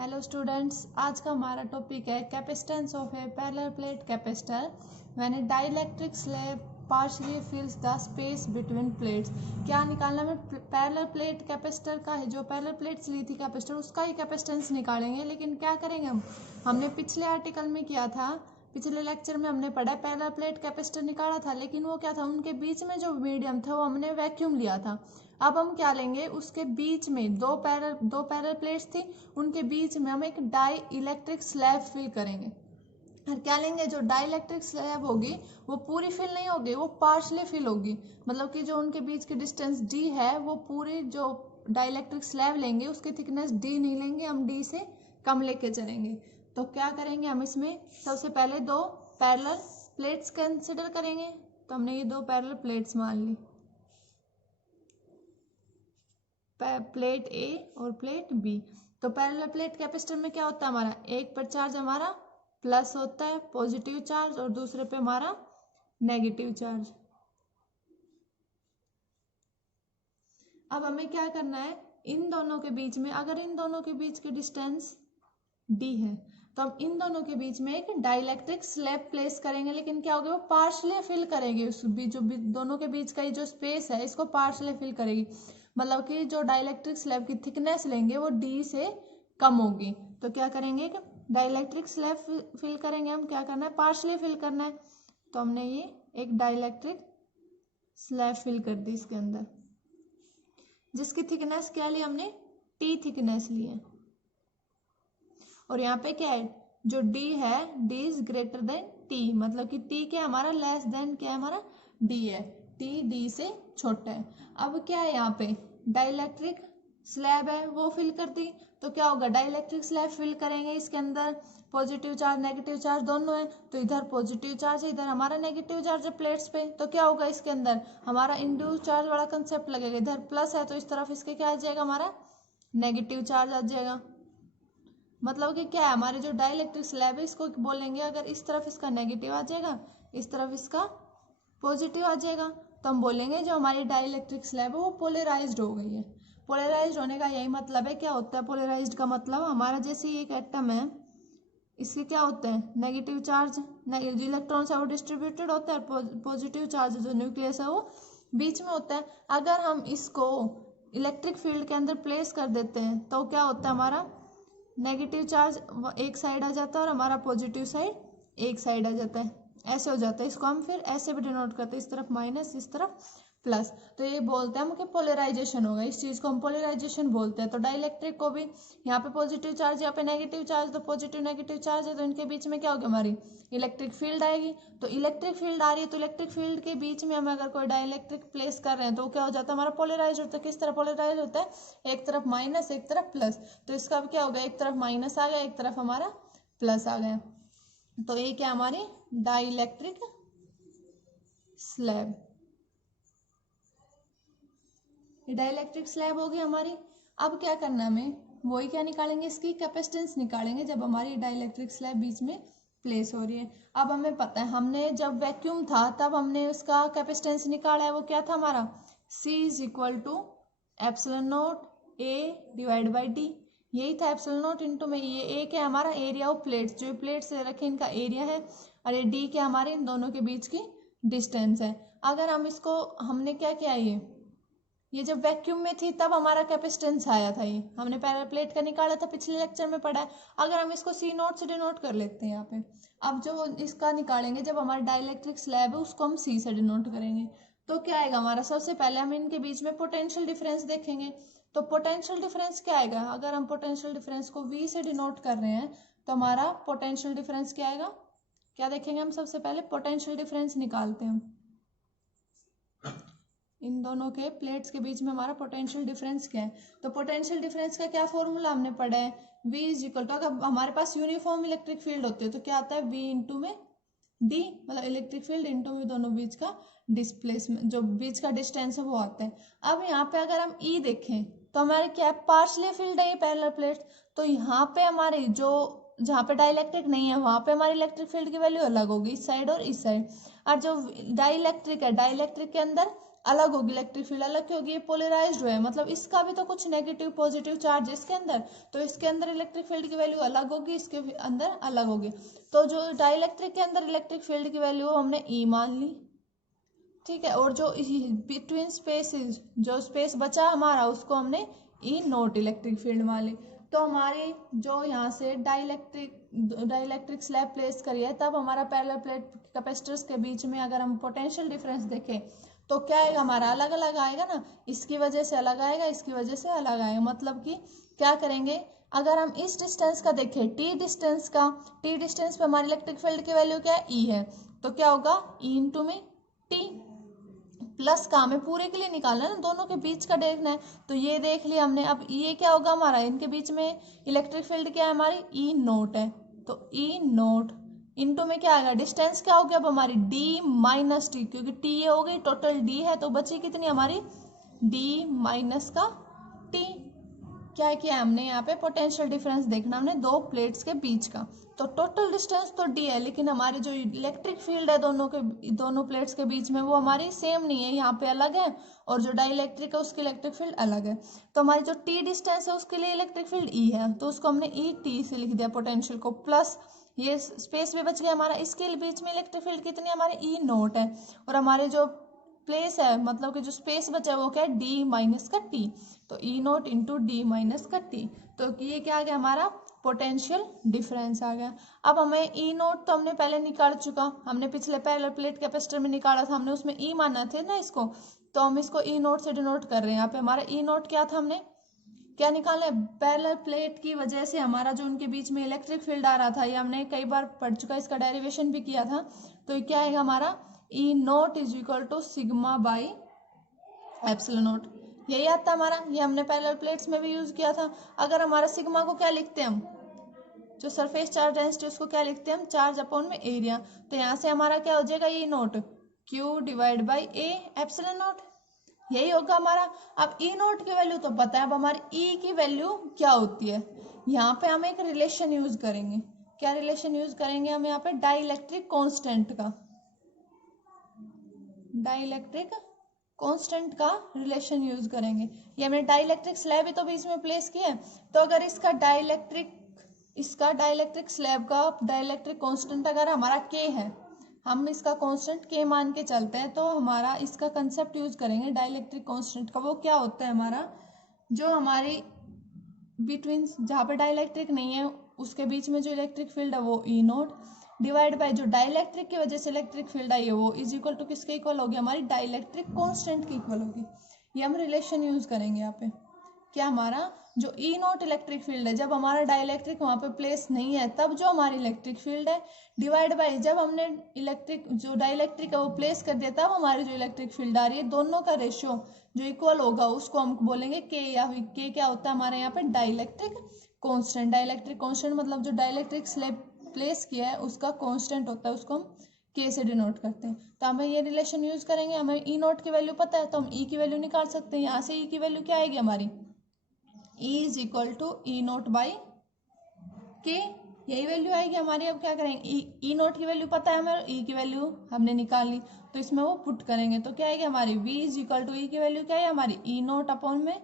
Hello students, आज का हमारा टॉपिक है capacitance of A parallel plate capacitor when A dielectric slab partially फिल्स the space between plates. क्या निकालना में पैरेलल प्लेट कैपेसिटर का है, जो पैरेलल प्लेट्स ली थी कैपेसिटर उसका ही कैपेसिटेंस निकालेंगे। लेकिन क्या करेंगे हमने पिछले आर्टिकल में किया था, पिछले लेक्चर में हमने पढ़ा पैरेलल प्लेट कैपेसिटर निकाला था, लेकिन वो क्या था, उनके बीच में जो मीडियम था वो हमने वैक्यूम लिया था। अब हम क्या लेंगे, उसके बीच में दो पैरेलल प्लेट्स थी, उनके बीच में हम एक डाई इलेक्ट्रिक स्लैब फिल करेंगे। और क्या लेंगे, जो डाई इलेक्ट्रिक स्लैब होगी वो पूरी फिल नहीं होगी, वो पार्शली फिल होगी। मतलब कि जो उनके बीच की डिस्टेंस डी है वो पूरी, जो डाई इलेक्ट्रिक स्लैब लेंगे उसकी थिकनेस डी नहीं लेंगे, हम डी से कम लेके चलेंगे। तो क्या करेंगे, हम इसमें सबसे पहले दो पैरेलल प्लेट्स कंसिडर करेंगे। तो हमने ये दो पैरेलल प्लेट्स मान ली, प्लेट ए और प्लेट बी। तो पैरेलल प्लेट कैपेसिटर में क्या होता है, हमारा एक पर चार्ज हमारा प्लस होता है, पॉजिटिव चार्ज, और दूसरे पे हमारा नेगेटिव चार्ज। अब हमें क्या करना है, इन दोनों के बीच में, अगर इन दोनों के बीच की डिस्टेंस डी है तो हम इन दोनों के बीच में एक डाइलेक्ट्रिक स्लैब प्लेस करेंगे। लेकिन क्या होगा, वो पार्शली फिल करेगी उस बीच, जो दोनों के बीच का ये जो स्पेस है इसको पार्शली फिल करेगी। मतलब कि जो डाइलेक्ट्रिक स्लैब की थिकनेस लेंगे वो डी से कम होगी। तो क्या करेंगे, कि डाइलेक्ट्रिक स्लैब फिल करेंगे। हम क्या करना है, पार्शली फिल करना है। तो हमने ये एक डाइलेक्ट्रिक स्लैब फिल कर दी इसके अंदर, जिसकी थिकनेस क्या ली हमने, टी थिकनेस ली है। और यहाँ पे क्या है, जो d है, d is greater than t, मतलब कि t क्या हमारा लेस देन क्या है, हमारा d है, t d से छोटा है। अब क्या है, यहाँ पे डाइलेक्ट्रिक स्लैब है वो फिल कर दी। तो क्या होगा, डाइलेक्ट्रिक स्लैब फिल करेंगे, इसके अंदर पॉजिटिव चार्ज नेगेटिव चार्ज दोनों है। तो इधर पॉजिटिव चार्ज है, इधर हमारा नेगेटिव चार्ज है प्लेट्स पे। तो क्या होगा, इसके अंदर हमारा इंड्यूस चार्ज वाला कंसेप्ट लगेगा। इधर प्लस है तो इस तरफ इसके क्या आ जाएगा, हमारा नेगेटिव चार्ज आ जाएगा। मतलब कि क्या है, हमारे जो डाइलेक्ट्रिक स्लैब है इसको बोलेंगे, अगर इस तरफ इसका नेगेटिव आ जाएगा, इस तरफ इसका पॉजिटिव आ जाएगा, तो हम बोलेंगे जो हमारी डाइलेक्ट्रिक स्लैब है वो पोलराइज्ड हो गई है। पोलराइज्ड होने का यही मतलब है। क्या होता है पोलराइज्ड का मतलब, हमारा जैसे एक एटम है, इसके क्या होते हैं, नेगेटिव चार्ज, इलेक्ट्रॉन्स है वो डिस्ट्रीब्यूटेड होता है, पॉजिटिव चार्ज जो न्यूक्लियस है वो बीच में होता है। अगर हम इसको इलेक्ट्रिक फील्ड के अंदर प्लेस कर देते हैं तो क्या होता है, हमारा नेगेटिव चार्ज एक साइड आ जाता है और हमारा पॉजिटिव साइड एक साइड आ जाता है, ऐसे हो जाता है। इसको हम फिर ऐसे भी डिनोट करते हैं, इस तरफ माइनस इस तरफ प्लस। तो ये बोलते हैं हम कि पोलराइजेशन होगा, इस चीज को हम पोलराइजेशन बोलते हैं। तो डाइलेक्ट्रिक को भी यहाँ पे पॉजिटिव चार्ज, यहाँ पे नेगेटिव चार्ज, तो पॉजिटिव नेगेटिव चार्ज है तो इनके बीच में क्या होगी, हमारी इलेक्ट्रिक फील्ड आएगी। तो इलेक्ट्रिक फील्ड आ रही है तो इलेक्ट्रिक फील्ड के बीच में हम अगर कोई डाइलेक्ट्रिक प्लेस कर रहे हैं तो क्या हो जाता है, हमारा पोलराइज होता है। किस तरह पोलराइज होता है, एक तरफ माइनस एक तरफ प्लस। तो इसका अब क्या होगा, एक तरफ माइनस आ गया, एक तरफ हमारा प्लस आ गया। तो ये क्या हमारी डाइलेक्ट्रिक स्लैब, डाइलेक्ट्रिक स्लैब होगी हमारी। अब क्या करना हमें, वही क्या निकालेंगे, इसकी कैपेसिटेंस निकालेंगे जब हमारी डाइलेक्ट्रिक स्लैब बीच में प्लेस हो रही है। अब हमें पता है, हमने जब वैक्यूम था तब हमने उसका कैपेसिटेंस निकाला है, वो क्या था हमारा, C is equal to epsilon not A divide by D। यही था एप्सिलॉन नॉट इंटू में, ये A क्या हमारा एरिया ऑफ प्लेट्स, जो प्लेट्स रखे इनका एरिया है, और ये D क्या हमारे इन दोनों के बीच की डिस्टेंस है। अगर हम इसको, हमने क्या किया, ये जब वैक्यूम में थी तब हमारा कैपेसिटेंस आया था, ये हमने पैरेलल प्लेट का निकाला था, पिछले लेक्चर में पढ़ा है। अगर हम इसको C नोट से डिनोट कर लेते हैं यहाँ पे, अब जो इसका निकालेंगे जब हमारा डाइलेक्ट्रिक स्लैब है उसको हम C से डिनोट करेंगे। तो क्या आएगा हमारा, सबसे पहले हम इनके बीच में पोटेंशियल डिफरेंस देखेंगे। तो पोटेंशियल डिफरेंस क्या आएगा, अगर हम पोटेंशियल डिफरेंस को V से डिनोट कर रहे हैं तो हमारा पोटेंशियल डिफरेंस क्या आएगा, क्या देखेंगे हम, सबसे पहले पोटेंशियल डिफरेंस निकालते हैं। इन दोनों के प्लेट्स के बीच में हमारा पोटेंशियल डिफरेंस क्या है। तो पोटेंशियल डिफरेंस का क्या फॉर्मूला हमने पढ़ा है, V इज इक्वल टू, अगर हमारे पास यूनिफॉर्म इलेक्ट्रिक फील्ड होती है तो क्या आता है, V इंटू में D, मतलब इलेक्ट्रिक फील्ड इंटू में दोनों बीच का डिस्प्लेसमेंट, जो बीच का डिस्टेंस है वो आता है। अब यहाँ पे अगर हम E देखें तो हमारे क्या है, पार्शली फील्ड है ये पैरेलल प्लेट्स। तो यहाँ पे हमारी जो, जहाँ पे डाइलेक्ट्रिक नहीं है वहां पे हमारी इलेक्ट्रिक फील्ड की वैल्यू अलग होगी, इस साइड और इस साइड। और जो डाइलेक्ट्रिक है, डाइलेक्ट्रिक के अंदर अलग होगी, इलेक्ट्रिक फील्ड अलग क्यों होगी, ये पोलराइज्ड है, मतलब इसका भी तो कुछ नेगेटिव पॉजिटिव चार्ज है इसके अंदर, तो इसके अंदर इलेक्ट्रिक फील्ड की वैल्यू अलग होगी, इसके अंदर अलग होगी। तो जो डाइलेक्ट्रिक के अंदर इलेक्ट्रिक फील्ड की वैल्यू हमने ई मान ली, ठीक है, और जो बिटवीन स्पेसेस जो स्पेस बचा हमारा उसको हमने ई नोट इलेक्ट्रिक फील्ड मान ली। तो हमारी जो यहाँ से डाइलेक्ट्रिक स्लैब प्लेस करी है, तब हमारा पैरेलल प्लेट कैपेसिटर्स के बीच में अगर हम पोटेंशियल डिफरेंस देखें तो क्या आएगा, हमारा अलग अलग आएगा ना, इसकी वजह से अलग आएगा, इसकी वजह से अलग आएगा। मतलब कि क्या करेंगे, अगर हम इस डिस्टेंस का देखें, टी डिस्टेंस पे हमारी इलेक्ट्रिक फील्ड की वैल्यू क्या है, ई है, तो क्या होगा, ई इंटू में टी, प्लस का हमें पूरे के लिए निकालना है ना, दोनों के बीच का देखना है, तो ये देख लिया हमने। अब ये क्या होगा हमारा, इनके बीच में इलेक्ट्रिक फील्ड क्या है हमारी, ई नोट है, तो ई नोट इनटू में क्या आएगा, डिस्टेंस क्या हो गया अब हमारी डी माइनस टी, क्योंकि टी ये हो गई, टोटल डी है, तो बची कितनी हमारी डी माइनस का टी। क्या किया हमने यहाँ पे, पोटेंशियल डिफरेंस देखना हमने दो प्लेट्स के बीच का, तो टोटल डिस्टेंस तो डी है, लेकिन हमारी जो इलेक्ट्रिक फील्ड है दोनों प्लेट्स के बीच में वो हमारी सेम नहीं है, यहाँ पे अलग है, और जो डाइलेक्ट्रिक है उसकी इलेक्ट्रिक फील्ड अलग है। तो हमारी जो टी डिस्टेंस है उसके लिए इलेक्ट्रिक फील्ड ई है, तो उसको हमने ई टी से लिख दिया पोटेंशियल को, प्लस ये स्पेस भी बच गया हमारा, इसके बीच में इलेक्ट्रिक फील्ड कितनी हमारे ई नोट है, और हमारे जो प्लेस है मतलब कि जो स्पेस बचा है वो क्या है, डी माइनस का टी, तो ई नोट इंटू डी माइनस का टी, तो ये क्या आ गया हमारा पोटेंशियल डिफरेंस आ गया। अब हमें ई नोट तो हमने पहले निकाल चुका, हमने पिछले पैरेलल प्लेट कैपेसिटर में निकाला था, हमने उसमें ई माना थे ना इसको, तो हम इसको ई नोट से डिनोट कर रहे हैं। यहाँ पे हमारा ई नोट क्या था, हमने क्या निकालना है, पैरेलल प्लेट की वजह से हमारा जो उनके बीच में इलेक्ट्रिक फील्ड आ रहा था, ये हमने कई बार पढ़ चुका, इसका डेरिवेशन भी किया था, तो ये क्या आएगा हमारा, E naught is equal to sigma by epsilon naught, यही आता हमारा, ये हमने पैरेलल प्लेट्स में भी यूज किया था। अगर हमारा सिग्मा को क्या लिखते हैं हम, जो सरफेस चार्ज डेंसिटी उसको क्या लिखते हैं हम, चार्ज अपॉन में एरिया, तो यहाँ से हमारा क्या हो जाएगा, E naught Q divide by A epsilon naught, यही होगा हमारा। अब ई नोट की वैल्यू तो पता है, अब हमारी ई की वैल्यू क्या होती है, यहाँ पे हम एक रिलेशन यूज करेंगे, क्या रिलेशन यूज करेंगे हम यहाँ पे, डाइलेक्ट्रिक कांस्टेंट का, डाइलेक्ट्रिक कांस्टेंट का रिलेशन यूज करेंगे। ये हमने डाइलेक्ट्रिक स्लैब ही तो बीच में प्लेस किया है, तो अगर इसका डाइलेक्ट्रिक स्लैब का डाइलेक्ट्रिक कांस्टेंट अगर हमारा के है, हम इसका कांस्टेंट के मान के चलते हैं, तो हमारा इसका कंसेप्ट यूज करेंगे डाइलेक्ट्रिक कांस्टेंट का। वो क्या होता है हमारा, जो हमारी बिटवीन जहाँ पे डाइलेक्ट्रिक नहीं है उसके बीच में जो इलेक्ट्रिक फील्ड है वो ई नोट, डिवाइड बाय जो डाइलेक्ट्रिक की वजह से इलेक्ट्रिक फील्ड आई है वो इज इक्वल टू किसके इक्वल होगी, हमारी डाइलेक्ट्रिक कांस्टेंट की इक्वल होगी। ये हम रिलेशन यूज करेंगे यहाँ पे, क्या हमारा जो ई नोट इलेक्ट्रिक फील्ड है, जब हमारा डाइलेक्ट्रिक वहाँ पे प्लेस नहीं है तब जो हमारी इलेक्ट्रिक फील्ड है, डिवाइड बाय जब हमने जो डाइलेक्ट्रिक है वो प्लेस कर दिया तब हमारी जो इलेक्ट्रिक फील्ड आ रही है, दोनों का रेशियो जो इक्वल होगा उसको हम बोलेंगे के, या के क्या होता है हमारे यहाँ पे डाइलेक्ट्रिक कांस्टेंट। डाइलेक्ट्रिक कांस्टेंट मतलब जो डाइलेक्ट्रिक स्लैब प्लेस किया है उसका कांस्टेंट होता है, उसको हम के से डिनोट करते हैं। तो हमें ये रिलेशन यूज करेंगे, हमें ई नोट की वैल्यू पता है तो हम ई की वैल्यू निकाल सकते हैं। यहाँ से ई की वैल्यू क्या आएगी हमारी, E is equal to E not by K, यही वैल्यू आएगी हमारी। अब क्या करेंगे, ई नोट की वैल्यू पता है हमें, ई की वैल्यू हमने निकाल ली, तो इसमें वो पुट करेंगे तो क्या आएगी हमारी, वी इज इक्वल टू ई की वैल्यू क्या है हमारी, ई नोट अपॉन में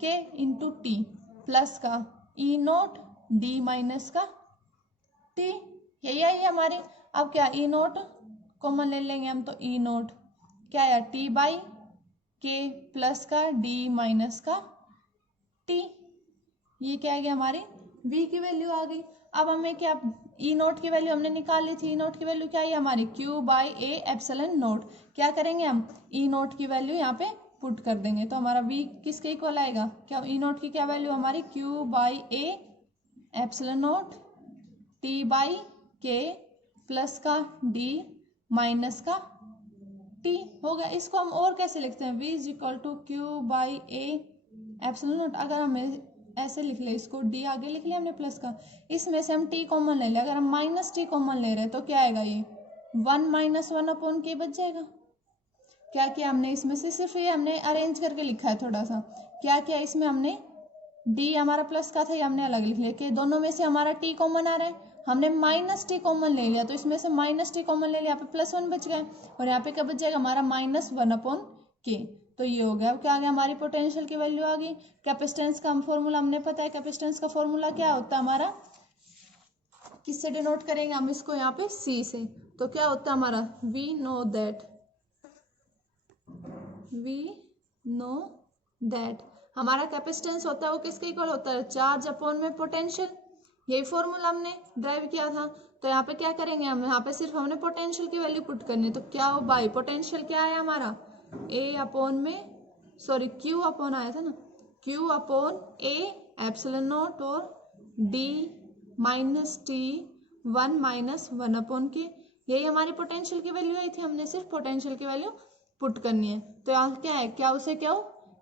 के इंटू टी, प्लस का ई नोट डी माइनस का टी, यही आई हमारी। अब क्या ई नोट कॉमन ले लेंगे हम, तो ई नोट क्या है टी बाई के प्लस का डी माइनस का टी, ये क्या आ गया हमारी v की वैल्यू आ गई। अब हमें क्या, ई नोट की वैल्यू हमने निकाल ली थी, ई नोट की वैल्यू क्या आई हमारी q by A epsilon note. क्या करेंगे हम, ई नोट की वैल्यू यहाँ पे पुट कर देंगे तो हमारा v किसके इक्वल आएगा, क्या ई नोट की क्या वैल्यू हमारी q by A epsilon note T by के प्लस का d माइनस का t हो गया। इसको हम और कैसे लिखते हैं, v is equal to Q by A epsilon not, अगर हमें ऐसे लिख ले, इसको d आगे लिख लिया हमने प्लस का, इसमें से हम t कॉमन ले ले, अगर हम माइनस t कॉमन ले रहे हैं तो क्या आएगा, ये 1 माइनस 1 अपॉन के बच जाएगा। क्या किया हमने, इसमें से सिर्फ ये हमने अरेंज करके लिखा है थोड़ा सा, क्या किया इसमें हमने d हमारा प्लस का था ये हमने अलग लिख लिया, कि दोनों में से हमारा t कॉमन आ रहा है, हमने माइनस टी कॉमन ले लिया तो इसमें से माइनस टी कॉमन ले लिया, यहाँ पे +1 बच गया और यहाँ पे क्या बच जाएगा हमारा -1 अपॉन के। तो ये हो गया। अब क्या आ गया, हमारी पोटेंशियल की वैल्यू आ गई। कैपेसिटेंस का फॉर्मूला हमने पता है, कैपेसिटेंस का फॉर्मूला क्या होता है हमारा, किससे डिनोट करेंगे हम इसको, यहाँ पे C से। तो क्या होता है हमारा, वी नो दैट हमारा कैपेसिटेंस होता है वो किसके इक्वल होता है, चार्ज अपॉन में पोटेंशियल। यही फॉर्मूला हमने ड्राइव किया था। तो यहाँ पे क्या करेंगे हम, यहाँ पे सिर्फ हमने पोटेंशियल की वैल्यू पुट करनी है। तो क्या हो भाई, पोटेंशियल क्या है हमारा, Q अपॉन आया था ना, Q upon A epsilon not और D माइनस T 1 - 1 अपॉन के। यही हमारी पोटेंशियल की वैल्यू आई थी, हमने सिर्फ पोटेंशियल की वैल्यू पुट करनी है। तो यहाँ क्या है, क्या उसे क्या हो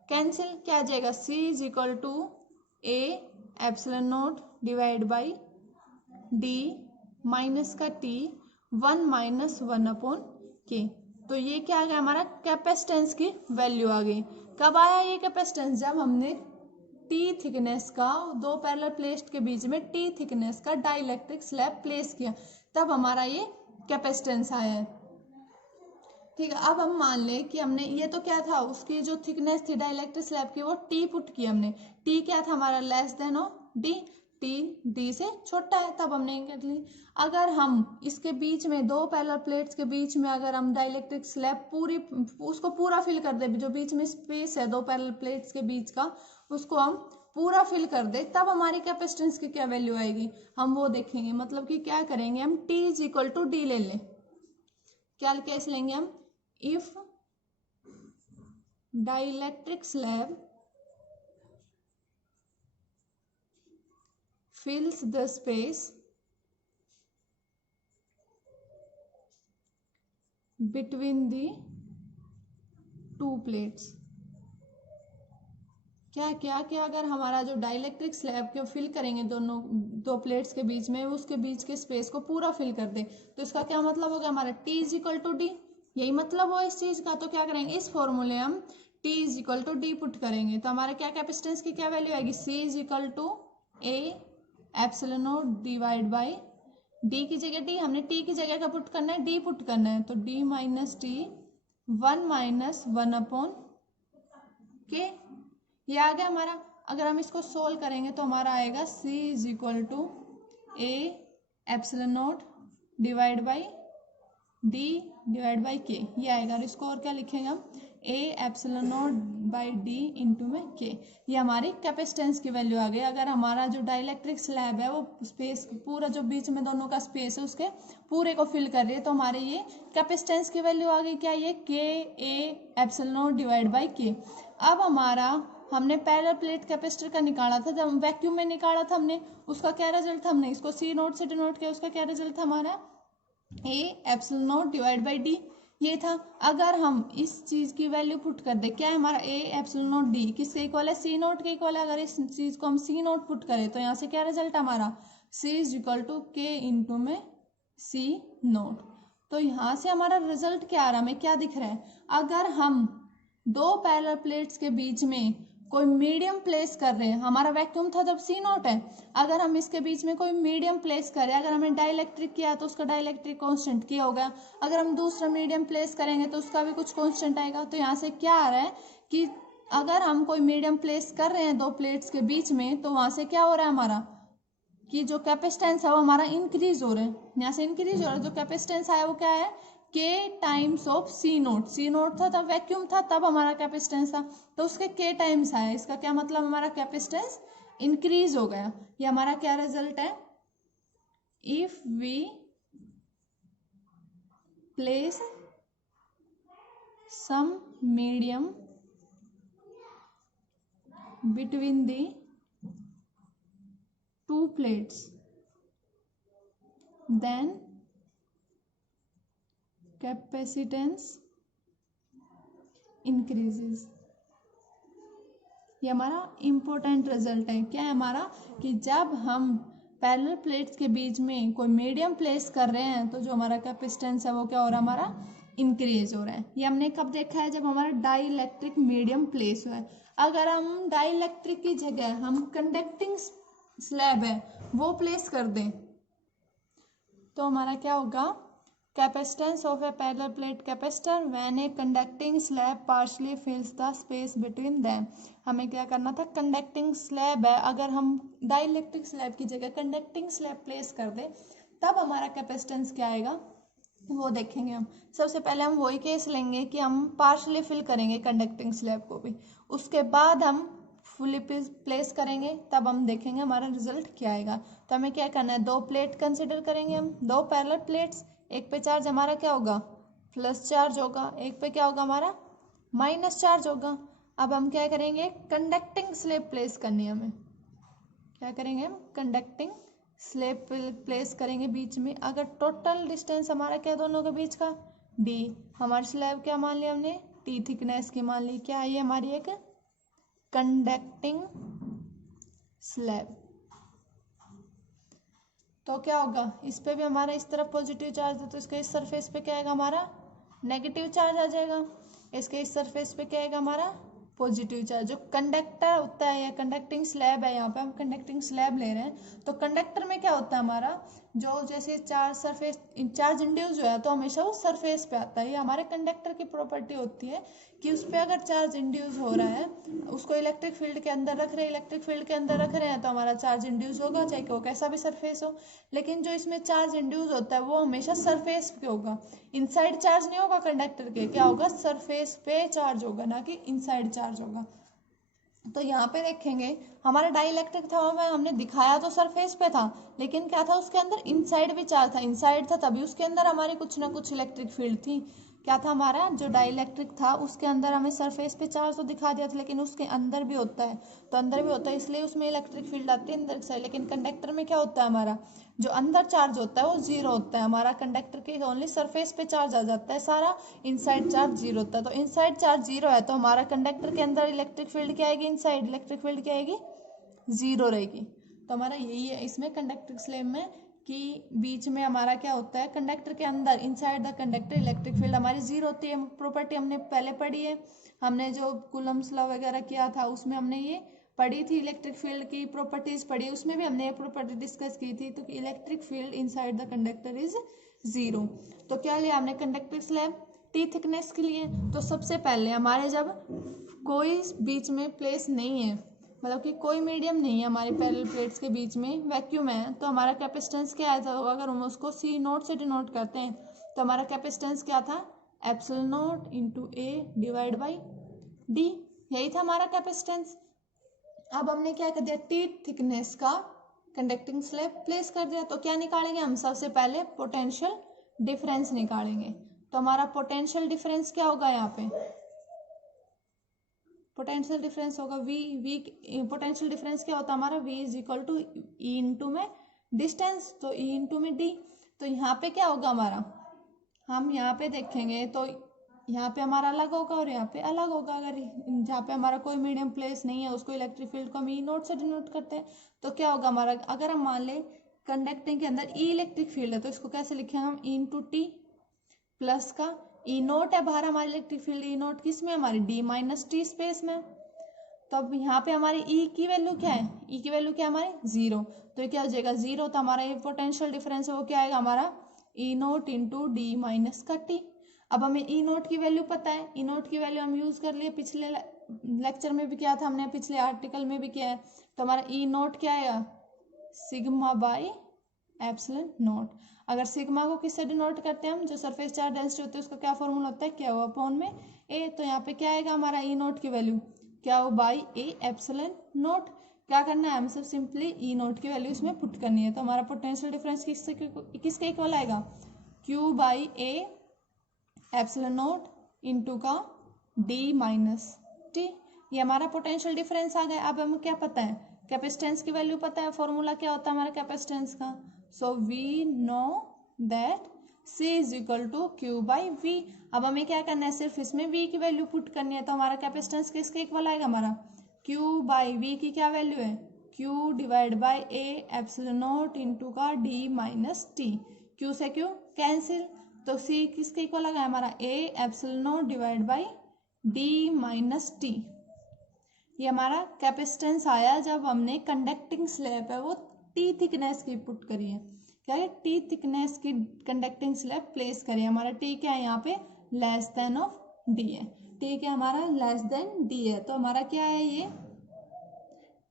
कैंसिल, क्या आ जाएगा, C is equal to A epsilon not divide by D minus का T 1 - 1 अपॉन के। तो ये क्या आ गया हमारा, कैपेसिटेंस की वैल्यू आ गई। कब आया ये कैपेसिटेंस, जब हमने T थिकनेस का दो पैरेलल प्लेट के बीच में T थिकनेस का डाइलेक्ट्रिक स्लैब प्लेस किया, तब हमारा ये कैपेसिटेंस आया है। ठीक है, अब हम मान लें कि हमने ये तो क्या था, उसकी जो थिकनेस थी डाइलेक्ट्रिक स्लैब की वो T पुट की हमने। T क्या था हमारा, less than of D, T D से छोटा है, तब हमने कर ली। अगर हम इसके बीच में दो पैरेलल प्लेट्स के बीच में अगर हम डाइलेक्ट्रिक स्लैब पूरी उसको पूरा फिल कर दे, जो बीच में स्पेस है दो पैरेलल प्लेट्स के बीच का उसको हम पूरा फिल कर दे, तब हमारी कैपेसिटेंस की क्या वैल्यू आएगी, हम वो देखेंगे। मतलब कि क्या करेंगे हम, T is equal to D ले लें। क्या कैसे लेंगे हम, if dielectric slab fills the space between the two plates, क्या अगर हमारा जो डाइलेक्ट्रिक स्लैब के फिल करेंगे दोनों दो प्लेट्स के बीच में, उसके बीच के स्पेस को पूरा फिल कर दे, तो इसका क्या मतलब हो गया हमारा, T is equal to D। यही मतलब हो इस चीज का। तो क्या करेंगे, इस फॉर्मूले हम T is equal to D put करेंगे, तो हमारा क्या कैपेसिटेंस की क्या वैल्यू आएगी, C is equal to A epsilon not divide by D की जगह D, हमने T की जगह का पुट करना है, D पुट करना है, तो D माइनस T 1 - 1 अपॉन के। ये आ गया हमारा। अगर हम इसको सोल्व करेंगे तो हमारा आएगा C is equal to A epsilon not divide by D divide by K, ये आएगा। और इसको और क्या लिखेंगे हम, A epsilon not by D into में के। ये हमारी कैपेसिटेंस की वैल्यू आ गई। अगर हमारा जो डाइलेक्ट्रिक स्लैब है वो स्पेस पूरा जो बीच में दोनों का स्पेस है उसके पूरे को फिल कर रही है, तो हमारी ये कैपेसिटेंस की वैल्यू आ गई, क्या ये K A epsilon not divide by के। अब हमारा हमने पैरेलल प्लेट कैपेसिटर का निकाला था, जब वैक्यूम में निकाला था हमने, उसका क्या रिजल्ट था, हमने इसको C नोट से डिनोट किया, उसका क्या रिजल्ट था हमारा, A epsilon not divide by D ये था। अगर हम इस चीज की वैल्यू पुट कर दे, क्या है हमारा A एप्सिलॉन नॉट D किसके इक्वल है, C नोट के इक्वल है। अगर इस चीज को हम C नोट पुट करें तो यहाँ से क्या रिजल्ट हमारा, C is equal to K into में C नोट। तो यहाँ से हमारा रिजल्ट क्या आ रहा है, हमें क्या दिख रहा है, अगर हम दो पैरेलल प्लेट्स के बीच में कोई मीडियम प्लेस कर रहे हैं, हमारा वैक्यूम था जब C नोट है, अगर हम इसके बीच में कोई मीडियम प्लेस करें, अगर हमने डाइलेक्ट्रिक किया तो उसका डाइलेक्ट्रिक कांस्टेंट किया होगा, अगर हम दूसरा मीडियम प्लेस करेंगे तो उसका भी कुछ कांस्टेंट आएगा। तो यहाँ से क्या आ रहा है कि अगर हम कोई मीडियम प्लेस कर रहे हैं दो प्लेट्स के बीच में, तो वहां से क्या हो रहा है हमारा, कि जो कैपेसिटेंस है वो हमारा इंक्रीज हो रहा है, यहाँ से इंक्रीज हो रहा है। जो कैपेसिटेंस आया वो क्या है, K times of C note. C note था तब वैक्यूम था, तब हमारा कैपेसिटेंस था, तो उसके K टाइम्स आया। इसका क्या मतलब, हमारा कैपेसिटेंस इंक्रीज हो गया। ये हमारा क्या रिजल्ट है, if we place some medium between the two plates, then capacitance increases। ये हमारा इम्पोर्टेंट रिजल्ट है। क्या है हमारा, कि जब हम पैरेलल प्लेट्स के बीच में कोई मीडियम प्लेस कर रहे हैं तो जो हमारा कैपेसिटेंस है वो क्या हो रहा है, हमारा इंक्रीज हो रहा है। ये हमने कब देखा है, जब हमारा डाइलेक्ट्रिक मीडियम प्लेस हुआ है। अगर हम डाइलेक्ट्रिक की जगह हम कंडक्टिंग स्लैब है वो प्लेस कर दें, तो हमारा क्या होगा, capacitance of A parallel plate capacitor when a conducting slab partially फिल्स the space between them. हमें क्या करना था, कंडक्टिंग स्लैब है, अगर हम डाइलेक्ट्रिक स्लैब की जगह कंडक्टिंग स्लैब प्लेस कर दे तब हमारा कैपेसिटेंस क्या आएगा वो देखेंगे हम। सबसे पहले हम वही केस लेंगे कि हम पार्शली फिल करेंगे कंडक्टिंग स्लैब को भी, उसके बाद हम फुली प्लेस करेंगे, तब हम देखेंगे हमारा रिजल्ट क्या आएगा। तो हमें क्या करना है, दो प्लेट कंसिडर करेंगे हम, दो पैरेलल प्लेट्स, एक पे चार्ज हमारा क्या होगा प्लस चार्ज होगा, एक पे क्या होगा हमारा माइनस चार्ज होगा। अब हम क्या करेंगे, कंडक्टिंग स्लैब प्लेस करनी है हमें, क्या करेंगे हम कंडक्टिंग स्लैब प्लेस करेंगे बीच में। अगर टोटल डिस्टेंस हमारा क्या दोनों के बीच का डी, हमारी स्लैब क्या मान लिया हमने टी थिकनेस की मान ली, क्या है हमारी एक कंडक्टिंग स्लैब। तो क्या होगा, इस पे भी हमारा इस तरफ पॉजिटिव चार्ज है तो इसके इस सरफेस पे क्या आएगा हमारा नेगेटिव चार्ज आ जाएगा, इसके इस सरफेस पे क्या आएगा हमारा पॉजिटिव चार्ज। जो कंडक्टर होता है या कंडक्टिंग स्लैब है, यहाँ पे हम कंडक्टिंग स्लैब ले रहे हैं, तो कंडक्टर में क्या होता है हमारा जो जैसे चार्ज सरफेस चार्ज इंड्यूस जो है तो हमेशा वो सरफेस पे आता है। ये हमारे कंडक्टर की प्रॉपर्टी होती है कि उस पर अगर चार्ज इंड्यूस हो रहा है, उसको इलेक्ट्रिक फील्ड के अंदर रख रहे हैं, इलेक्ट्रिक फील्ड के अंदर रख रहे हैं तो हमारा चार्ज इंड्यूस होगा, चाहे वो कैसा भी सरफेस हो। लेकिन जो इसमें चार्ज इंड्यूस होता है वो हमेशा सरफेस पे होगा, इनसाइड चार्ज नहीं होगा कंडक्टर के, क्या होगा सरफेस पे चार्ज होगा, ना कि इनसाइड चार्ज होगा। तो यहाँ पे देखेंगे हमारा डाइलेक्ट्रिक था, हमने दिखाया तो सरफेस पे था, लेकिन क्या था उसके अंदर इनसाइड भी चार्ज था, इनसाइड था तभी उसके अंदर हमारी कुछ ना कुछ इलेक्ट्रिक फील्ड थी। क्या था हमारा जो डाइलेक्ट्रिक था उसके अंदर हमें सरफेस पे चार्ज तो दिखा दिया था, लेकिन उसके अंदर भी होता है, तो अंदर भी होता है इसलिए उसमें इलेक्ट्रिक फील्ड आती है अंदर से। लेकिन कंडक्टर में क्या होता है, हमारा जो अंदर चार्ज होता है वो जीरो होता है, हमारा कंडक्टर के ओनली सरफेस पे चार्ज आ जाता है सारा, इनसाइड चार्ज जीरो होता है। तो इनसाइड चार्ज जीरो है तो हमारा कंडक्टर के अंदर इलेक्ट्रिक फील्ड क्या आएगी, इनसाइड इलेक्ट्रिक फील्ड क्या आएगी जीरो रहेगी। तो हमारा यही है इसमें कंडक्टर स्लैब में कि बीच में हमारा क्या होता है, कंडक्टर के अंदर inside the conductor electric field हमारी जीरो होती है। प्रॉपर्टी हमने पहले पढ़ी है, हमने जो कूलम्स लॉ वगैरह किया था उसमें हमने ये पढ़ी थी, इलेक्ट्रिक फील्ड की प्रॉपर्टीज पढ़ी, उसमें भी हमने ये प्रॉपर्टी डिस्कस की थी। तो electric field inside the conductor is zero. तो क्या लिया हमने कंडक्टर स्लैब टी थिकनेस के लिए। तो सबसे पहले हमारे जब कोई बीच में प्लेस नहीं है, मतलब कि कोई मीडियम नहीं है हमारे पैरेलल प्लेट्स के बीच में, वैक्यूम है, तो हमारा कैपेसिटेंस क्या आया था, अगर हम उसको सी नोट से डिनोट करते हैं तो हमारा कैपेसिटेंस क्या था epsilon note into A divide by D, यही था हमारा कैपेसिटेंस। अब हमने क्या कर दिया, टी थिकनेस का कंडक्टिंग स्लैब प्लेस कर दिया, तो क्या निकालेंगे हम, सबसे पहले पोटेंशियल डिफरेंस निकालेंगे। तो हमारा पोटेंशियल डिफरेंस क्या होगा, यहाँ पे पोटेंशियल डिफरेंस होगा वी पोटेंशियल डिफरेंस क्या होता है हमारा v is equal to E into में डिस्टेंस, तो ई इंटू में डी। तो यहाँ पे क्या होगा हमारा, हम यहाँ पे देखेंगे तो यहाँ पे हमारा अलग होगा और यहाँ पे अलग होगा। अगर जहाँ पे हमारा कोई मीडियम प्लेस नहीं है उसको इलेक्ट्रिक फील्ड को हम ई नोट से डिनोट करते हैं, तो क्या होगा हमारा, अगर हम मान लें कंडक्टिंग के अंदर ई इलेक्ट्रिक फील्ड है तो इसको कैसे लिखेंगे हम, ई इंटू टी प्लस का ई नोट है बाहर हमारी इलेक्ट्रिक फील्ड, ई नोट किस में हमारी डी माइनस टी स्पेस में। तो अब यहाँ पे हमारी ई की वैल्यू क्या है, ई की वैल्यू क्या है हमारी जीरो, तो ये क्या हो जाएगा जीरो, तो हमारा ये पोटेंशियल डिफरेंस है वो क्या आएगा हमारा E note into D minus का टी। अब हमें ई नोट की वैल्यू पता है, ई नोट की वैल्यू हम यूज कर लिए, पिछले लेक्चर में भी किया था हमने, पिछले आर्टिकल में भी किया है। तो हमारा ई नोट क्या आएगा सिग्मा बाई एप्सिलॉन नोट। अगर सिग्मा को किससे डिनोट करते हैं हम, जो सरफेस चार्ज डेंसिटी होती है उसका क्या फॉर्मूला होता है, क्या हो अपॉन में ए। तो यहाँ पे क्या आएगा हमारा ई नोट की वैल्यू क्या हो बाई ए एप्सिलॉन नोट। क्या करना है, हम सब सिंपली ई नोट की वैल्यू इसमें पुट करनी है। तो हमारा पोटेंशियल डिफरेंस किसके इक्वल आएगा, Q by A epsilon note into का डी माइनस टी, ये हमारा पोटेंशियल डिफरेंस आ गया। अब हमें क्या पता है, कैपेसिटेंस की वैल्यू पता है, फॉर्मूला क्या होता है हमारा कैपेसिटेंस का, so we know that C is equal to Q by V. अब हमें क्या करना है, सिर्फ इसमें V की वैल्यू पुट करनी है, तो हमारा कैपेसिटेंस किसके इक्वल आएगा हमारा Q बाई V की क्या वैल्यू है, Q divide by A epsilon note into का D माइनस T, Q से Q कैंसिल, तो C किसके इक्वल आ गया हमारा A epsilon note divide by D minus T। ये हमारा कैपेसिटेंस आया जब हमने कंडक्टिंग स्लैब है वो T थिकनेस की पुट करी है। क्या है, टी थिकनेस की कंडक्टिंग स्लैब प्लेस करें। हमारा टी क्या है यहाँ पे, लेस देन ऑफ डी है। टी क्या हमारा लेस देन डी है, तो हमारा क्या है ये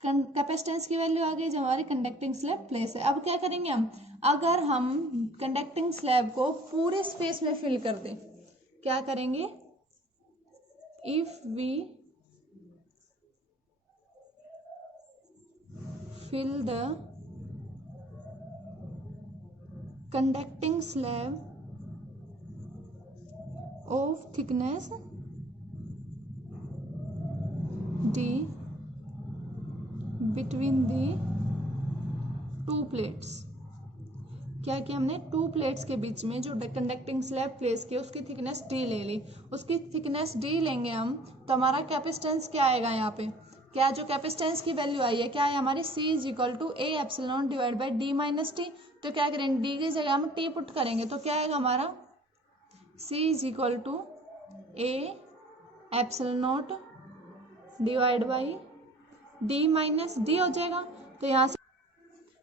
कैपेसिटेंस की वैल्यू आ गई जो हमारी कंडक्टिंग स्लैब प्लेस है। अब क्या करेंगे हम, अगर हम कंडक्टिंग स्लैब को पूरे स्पेस में फिल कर दें, क्या करेंगे, if we fill the conducting slab of thickness D between the two plates। क्या किया हमने, टू प्लेट्स के बीच में जो कंडक्टिंग स्लैब प्लेस की उसकी थिकनेस डी ले ली, उसकी थिकनेस डी लेंगे हम, तो हमारा कैपेसिटेंस क्या आएगा यहाँ पे, क्या जो कैपेसिटेंस की वैल्यू आई है क्या है हमारी, C is equal to A epsilon divide by D minus T. तो क्या करेंगे, डी की जगह हम टी पुट करेंगे, तो क्या आएगा हमारा C is equal to A epsilon not divide by D minus D हो जाएगा। तो यहाँ से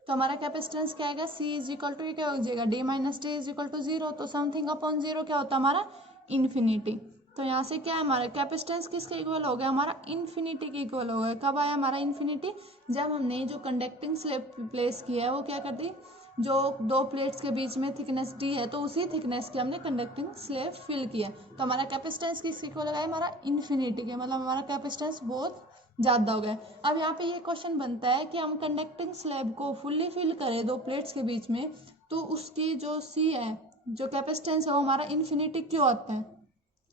तो हमारा कैपेसिटेंस क्या आएगा, C इज इक्वल टू क्या हो जाएगा, D minus T is equal to zero. तो समथिंग अपॉन जीरो क्या होता है हमारा, इन्फिनिटी। तो यहाँ से क्या है हमारा कैपेसिटेंस किसके इक्वल हो गया, हमारा इन्फिनिटी के इक्वल हो गया। कब आया हमारा इन्फिनिटी, जब हमने जो कंडक्टिंग स्लैब प्लेस किया है वो क्या कर दी, जो दो प्लेट्स के बीच में थिकनेस डी है तो उसी थिकनेस की हमने कंडक्टिंग स्लैब फिल किया। तो हमारा कैपेसिटेंस किसके इक्वल है, हमारा इन्फिनिटी के, मतलब हमारा कैपेसिटेंस बहुत ज़्यादा हो गया। अब यहाँ पे ये क्वेश्चन बनता है कि हम कंडक्टिंग स्लैब को फुल्ली फिल करें दो प्लेट्स के बीच में, तो उसकी जो C है, जो कैपेसिटेंस है वो हमारा इन्फिनिटी क्यों आता है,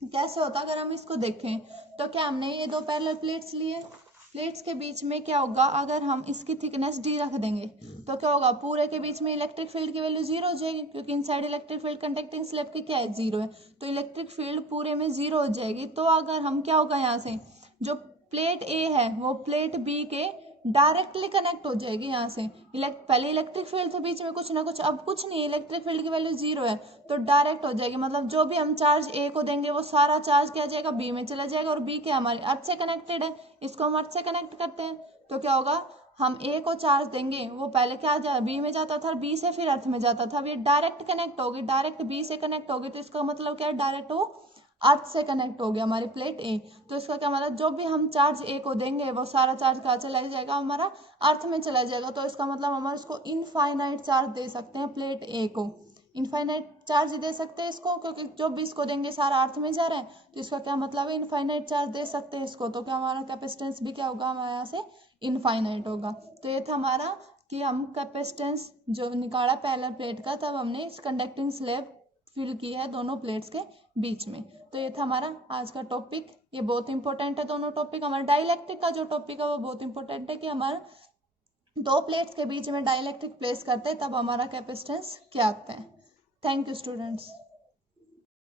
कैसे होता है। अगर हम इसको देखें तो क्या हमने ये दो पैरेलल प्लेट्स लिए, प्लेट्स के बीच में क्या होगा, अगर हम इसकी थिकनेस डी रख देंगे तो क्या होगा, पूरे के बीच में इलेक्ट्रिक फील्ड की वैल्यू जीरो हो जाएगी, क्योंकि inside electric field conducting slab की क्या है, जीरो है। तो इलेक्ट्रिक फील्ड पूरे में जीरो हो जाएगी। तो अगर हम क्या होगा, यहाँ से जो प्लेट ए है वो प्लेट बी के डायरेक्टली कनेक्ट हो जाएगी। यहाँ से पहले इलेक्ट्रिक फील्ड थे बीच में कुछ ना कुछ, अब कुछ नहीं, इलेक्ट्रिक फील्ड की वैल्यू जीरो है तो डायरेक्ट हो जाएगी। मतलब जो भी हम चार्ज ए को देंगे वो सारा चार्ज क्या जाएगा, बी में चला जाएगा। और बी के हमारे अर्थ से कनेक्टेड है, इसको हम अर्थ से कनेक्ट करते हैं। तो क्या होगा, हम ए को चार्ज देंगे वो पहले क्या जा बी में जाता था, बी से फिर अर्थ में जाता था। अब ये डायरेक्ट कनेक्ट होगी, डायरेक्ट बी से कनेक्ट होगी, तो इसका मतलब क्या है, डायरेक्ट वो अर्थ से कनेक्ट हो गया हमारी प्लेट ए। तो इसका क्या मतलब, जो भी हम चार्ज ए को देंगे वो सारा चार्ज कहाँ चला जाएगा, हमारा अर्थ में चला जाएगा। तो इसका मतलब हम इसको इनफाइनाइट चार्ज दे सकते हैं, प्लेट ए को इनफाइनाइट चार्ज दे सकते हैं इसको, क्योंकि जो भी इसको देंगे सारा अर्थ में जा रहा है। तो इसका क्या मतलब है, इनफाइनाइट चार्ज दे सकते हैं इसको। तो क्या हमारा कैपेसिटेंस भी क्या होगा, हमारे यहाँ से इनफाइनाइट होगा। तो ये था हमारा कि हम कैपेसिटेंस जो निकाला पैरेलल प्लेट का, तब हमने इस कंडक्टिंग स्लैब फिल की है दोनों प्लेट्स के बीच में। तो ये था हमारा आज का टॉपिक, ये बहुत इंपॉर्टेंट है दोनों टॉपिक। हमारा डाइलेक्ट्रिक का जो टॉपिक है वो बहुत इंपॉर्टेंट है कि हमारा दो प्लेट्स के बीच में डाइलेक्ट्रिक प्लेस करते हैं तब हमारा कैपेसिटेंस क्या आता है। Thank you students.